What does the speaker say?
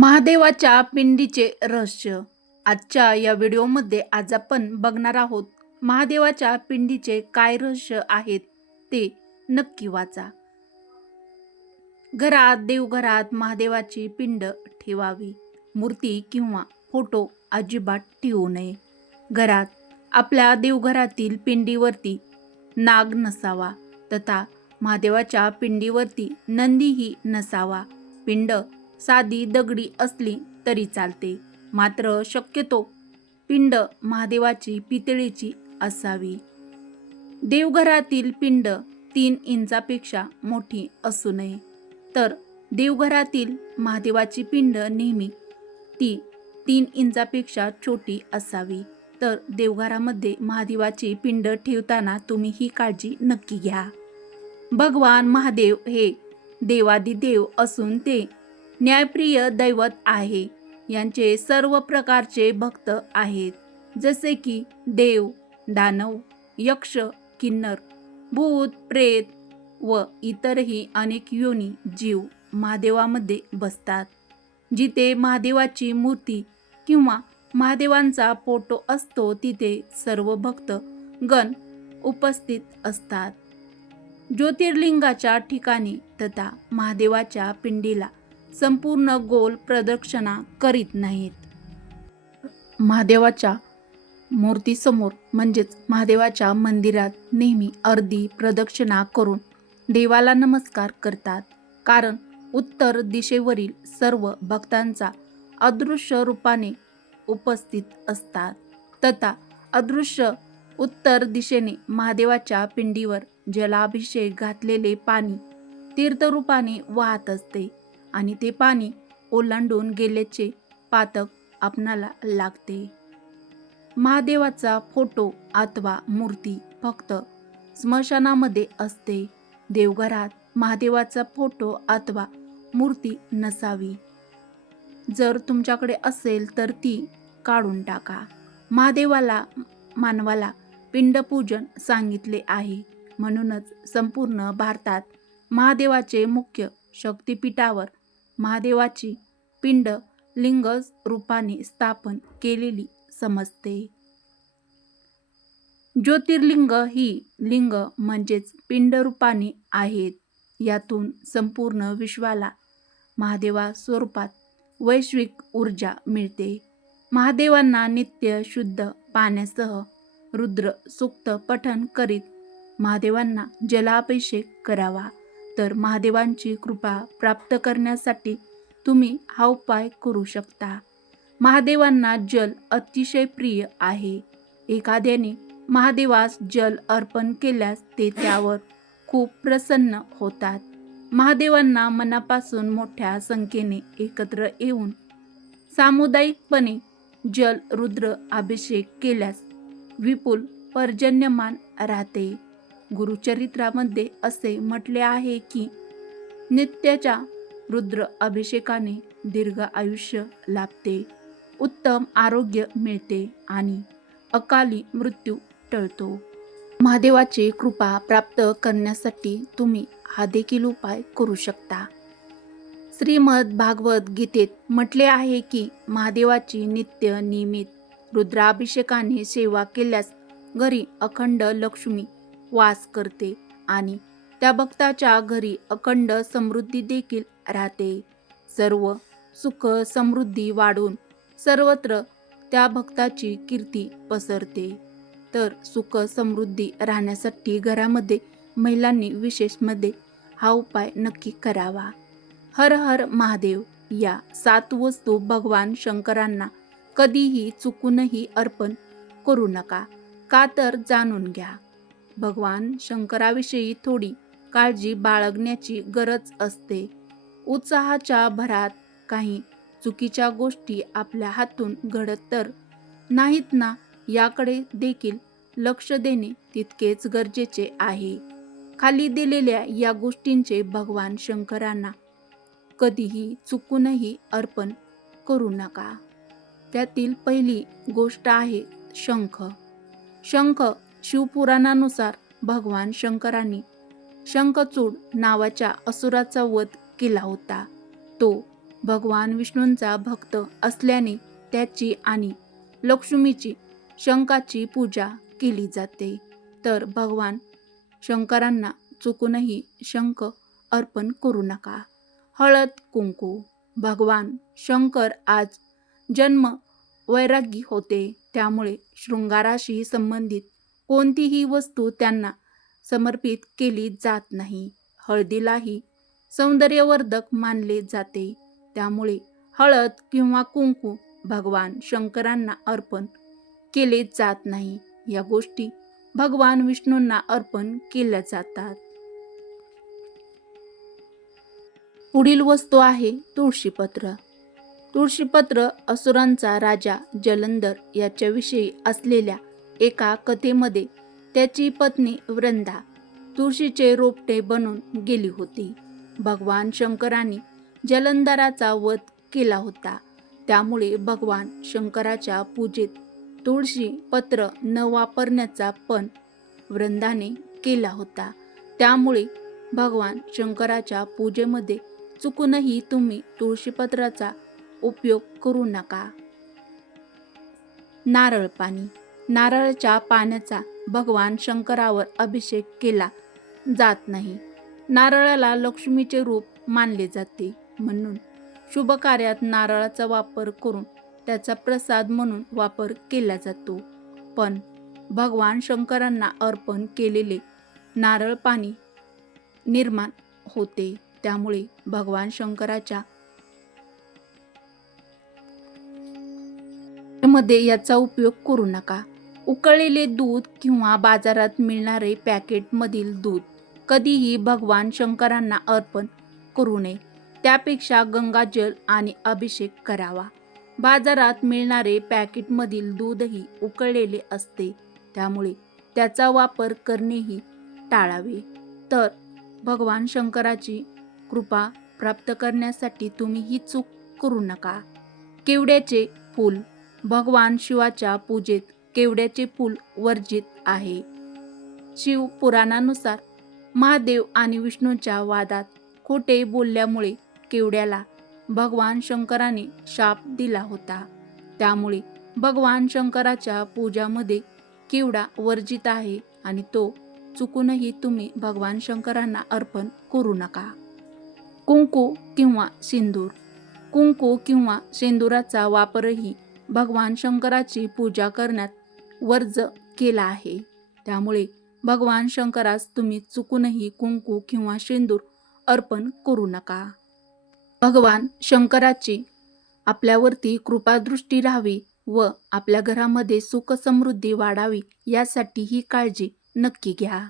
महादेवाच्या पिंडीचे रहस्य. आजच्या या व्हिडिओमध्ये आज आपण बघणार आहोत महादेवाच्या पिंडीचे काय रहस्य आहेत ते नक्की वाचा. घरात देवघरात महादेवाची पिंड ठेवावी. मूर्ती किंवा फोटो अजिबात ठेवू नये. घरात आपल्या देवघरातील पिंडीवरती नाग नसावा तथा महादेवाच्या पिंडीवरती नंदीही नसावा. पिंड साधी दगडी असली तरी चालते. मात्र शक्यतो पिंड महादेवाची पितळीची असावी. देवघरातील पिंड तीन इंचापेक्षा मोठी असू नये. तर देवघरातील महादेवाची पिंड नेहमी ती तीन इंचापेक्षा छोटी असावी. तर देवघरामध्ये महादेवाची पिंड ठेवताना तुम्ही ही काळजी नक्की घ्या. भगवान महादेव हे देवादिदेव असून ते न्यायप्रिय दैवत आहे. यांचे सर्व प्रकारचे भक्त आहेत. जसे की देव दानव यक्ष किन्नर भूत प्रेत व इतरही अनेक योनी जीव महादेवामध्ये बसतात. जिथे महादेवाची मूर्ती किंवा महादेवांचा फोटो असतो तिथे सर्व भक्त गण उपस्थित असतात. ज्योतिर्लिंगाच्या ठिकाणी तथा महादेवाच्या पिंडीला संपूर्ण गोल प्रदक्षिणा करीत नाहीत. महादेवाच्या मूर्तीसमोर म्हणजेच महादेवाच्या मंदिरात नेहमी अर्धी प्रदक्षिणा करून देवाला नमस्कार करतात. कारण उत्तर दिशेवरील सर्व भक्तांचा अदृश्य रूपाने उपस्थित असतात. तथा अदृश्य उत्तर दिशेने महादेवाच्या पिंडीवर जलाभिषेक घातलेले पाणी तीर्थरूपाने वाहत असते. आणि ते पाणी ओलांडून गेल्याचे पातक आपणाला लागते. महादेवाचा फोटो अथवा मूर्ती फक्त स्मशानामध्ये असते. देवघरात महादेवाचा फोटो अथवा मूर्ती नसावी. जर तुमच्याकडे असेल तर ती काढून टाका. महादेवाला मानवाला पिंडपूजन सांगितले आहे. म्हणूनच संपूर्ण भारतात महादेवाचे मुख्य शक्तिपीठावर महादेवाची पिंड लिंग रूपाने स्थापन केलेली समजते. ज्योतिर्लिंग ही लिंग म्हणजेच पिंड रूपाने आहेत. यातून संपूर्ण विश्वाला महादेवा स्वरूपात वैश्विक ऊर्जा मिळते. महादेवांना नित्य शुद्ध पाण्यासह रुद्र सुक्त पठण करीत महादेवांना जलाभिषेक करावा. तर महादेवांची कृपा प्राप्त करण्यासाठी तुम्ही हा उपाय करू शकता. महादेवांना जल अतिशय प्रिय आहे. एखाद्याने महादेवास जल अर्पण केल्यास ते त्यावर खूप प्रसन्न होतात. महादेवांना मनापासून मोठ्या संख्येने एकत्र येऊन सामुदायिकपणे जल रुद्र अभिषेक केल्यास विपुल पर्जन्यमान राहते. गुरुचरित्रामध्ये असे म्हटले आहे की नित्याच्या रुद्र अभिषेकाने दीर्घ आयुष्य लाभते उत्तम आरोग्य मिळते आणि अकाली मृत्यू टळतो. महादेवाची कृपा प्राप्त करण्यासाठी तुम्ही हा देखील उपाय करू शकता. श्रीमद भागवत गीतेत म्हटले आहे की महादेवाची नित्य नियमित रुद्राभिषेकाने सेवा केल्यास घरी अखंड लक्ष्मी वास करते आणि त्या भक्ताच्या घरी अखंड समृद्धी देखील राहते. सर्व सुख समृद्धी वाढून सर्वत्र त्या भक्ताची कीर्ती पसरते. तर सुख समृद्धी राहण्यासाठी घरामध्ये महिलांनी विशेषमध्ये हा उपाय नक्की करावा. हर हर महादेव या सात वस्तू भगवान शंकरांना कधीही चुकूनही अर्पण करू नका. का तर जाणून घ्या. भगवान शंकराविषयी थोडी काळजी बाळगण्याची गरज असते. उत्साहाच्या भरात काही चुकीच्या गोष्टी आपल्या हातून घडत तर नाहीत ना याकडे देखील लक्ष देणे तितकेच गरजेचे आहे. खाली दिलेल्या या गोष्टींचे भगवान शंकरांना कधीही चुकूनही अर्पण करू नका. त्यातील पहिली गोष्ट आहे शंख. शंख शिवपुराणानुसार भगवान शंकरांनी शंखचूड नावाच्या असुराचा वध केला होता. तो भगवान विष्णूंचा भक्त असल्याने त्याची आणि लक्ष्मीची शंकाची पूजा केली जाते. तर भगवान शंकरांना चुकूनही शंख अर्पण करू नका. हळद कुंकू भगवान शंकर आज जन्म वैरागी होते. त्यामुळे शृंगाराशी संबंधित कोणतीही वस्तू त्यांना समर्पित केली जात नाही. हळदीलाही सौंदर्यवर्धक मानले जाते. त्यामुळे हळद किंवा कुंकू भगवान शंकरांना अर्पण केले जात नाही. या गोष्टी भगवान विष्णूंना अर्पण केल्या जातात. पुढील वस्तू आहे तुळशीपत्र. तुळशीपत्र असुरांचा राजा जलंधर याच्याविषयी असलेल्या एका कथेमध्ये त्याची पत्नी वृंदा तुळशीचे रोपटे बनून गेली होती. भगवान शंकरांनी जलंधराचा वध केला होता. त्यामुळे भगवान शंकराच्या पूजेत तुळशी पत्र न वापरण्याचा पण वृंदाने केला होता. त्यामुळे भगवान शंकराच्या पूजेमध्ये चुकूनही तुम्ही तुळशीपत्राचा उपयोग करू नका. नारळ पाणी नारळाच्या पाण्याचा भगवान शंकरावर अभिषेक केला जात नाही. नारळाला लक्ष्मीचे रूप मानले जाते. म्हणून शुभ कार्यात नारळाचा वापर करून त्याचा प्रसाद म्हणून वापर केला जातो. पण भगवान शंकरांना अर्पण केलेले नारळ पाणी निर्माण होते. त्यामुळे भगवान शंकराच्या मध्ये याचा उपयोग करू नका. उकळलेले दूध किंवा बाजारात मिळणारे पॅकेटमधील दूध कधीही भगवान शंकरांना अर्पण करू नये. त्यापेक्षा गंगाजल आणि अभिषेक करावा. बाजारात मिळणारे पॅकेटमधील दूधही उकळलेले असते. त्यामुळे त्याचा वापर करणेही टाळावे. तर भगवान शंकराची कृपा प्राप्त करण्यासाठी तुम्ही ही चूक करू नका. केवड्याचे फूल भगवान शिवाच्या पूजेत केवड्याचे फूल वर्जित आहे. शिव पुराणानुसार महादेव आणि विष्णूच्या वादात खोटे बोलल्यामुळे केवड्याला भगवान शंकराने शाप दिला होता. त्यामुळे भगवान शंकराच्या पूजामध्ये केवडा वर्जित आहे आणि तो चुकूनही तुम्ही भगवान शंकरांना अर्पण करू नका. कुंकू किंवा सिंदूर. कुंकू किंवा सिंदुराचा वापरही भगवान शंकराची पूजा करण्यात वर्ज केला आहे. त्यामुळे भगवान शंकरास तुम्ही चुकूनही कुंकू किंवा शेंदूर अर्पण करू नका. भगवान शंकराची आपल्यावरती कृपादृष्टी राहावी व आपल्या घरामध्ये सुख समृद्धी वाढावी यासाठी ही काळजी नक्की घ्या.